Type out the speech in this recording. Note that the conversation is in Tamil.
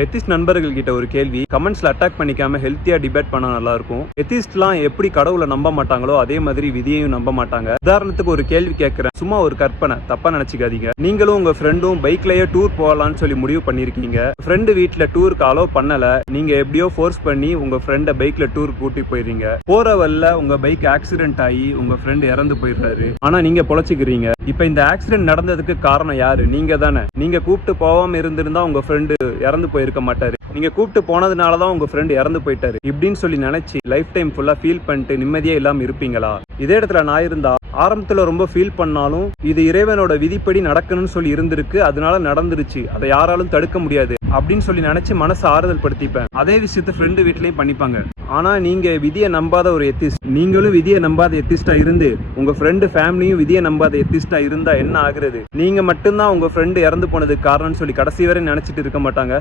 எத்திஸ்ட் நண்பர்கள் கிட்ட ஒரு கேள்வி கமெண்ட்ஸ்ல அட்டாக் பண்ணிக்காம ஹெல்த்தியா டிபேட் பண்ணா நல்லா இருக்கும். எத்திஸ்ட்லாம் எப்படி கடவுளை நம்ப மாட்டாங்களோ அதே மாதிரி விதியையும் நம்ப மாட்டாங்க. உதாரணத்துக்கு ஒரு கேள்வி கேட்கிறேன், சும்மா ஒரு கற்பனை, தப்பா நினைச்சுக்காதீங்க. நீங்களும் உங்க ஃப்ரெண்டும் பைக்லயே டூர் போகலாம்னு சொல்லி முடிவு பண்ணிருக்கீங்க. ஃப்ரெண்டு வீட்டுல டூருக்கு அலோ பண்ணல, நீங்க எப்படியோ ஃபோர்ஸ் பண்ணி உங்க ஃப்ரெண்ட பைக்ல டூர் கூட்டி போயிடுறீங்க. போற வழில உங்க பைக் ஆக்சிடென்ட் ஆகி உங்க ஃப்ரெண்ட் இறந்து போயிடுறாரு. ஆனா நீங்க பொழைச்சிக்கிறீங்க. இப்ப இந்த ஆக்சிடென்ட் நடந்ததுக்கு காரணம் யாரு? நீங்க தானே. நீங்க கூப்பிட்டு போகாம இருந்திருந்தா உங்க ஃப்ரெண்டு இறந்து போயிருக்க மாட்டாரு. நீங்க கூப்பிட்டு போனதுனாலதான் உங்க ஃப்ரெண்ட் இறந்து போயிட்டாரு இப்படின்னு சொல்லி நினைச்சு லைஃப் டைம் ஃபுல்லா ஃபீல் பண்ணிட்டு நிம்மதியா இல்லாம இருப்பீங்களா? இதே இடத்துல நான் இருந்தா ஆரம்பத்துல ரொம்ப ஃபீல் பண்ணாலும் இது இறைவனோட விதிப்படி நடக்கணும்னு சொல்லி இருந்திருக்கு, அதனால நடந்துருச்சு, அதை யாராலும் தடுக்க முடியாது அப்படின்னு சொல்லி நினைச்சு மனசை ஆறுதல் படுத்திப்பேன். அதே விஷயத்த ஃப்ரெண்டு வீட்லயும் பண்ணிப்பாங்க. ஆனா நீங்க விதியை நம்பாத ஒரு எத்திஸ்ட், நீங்களும் விதியை நம்பாத எத்திஸ்டா இருந்து உங்க ஃப்ரெண்டு ஃபேமிலியும் விதியை நம்பாத எத்திஸ்டா இருந்தா என்ன ஆகுறது? நீங்க மட்டும்தான் உங்க ஃப்ரெண்டு இறந்து போனதுக்கு காரணம்னு சொல்லி கடைசி வரை நினைச்சிட்டு இருக்க மாட்டாங்க.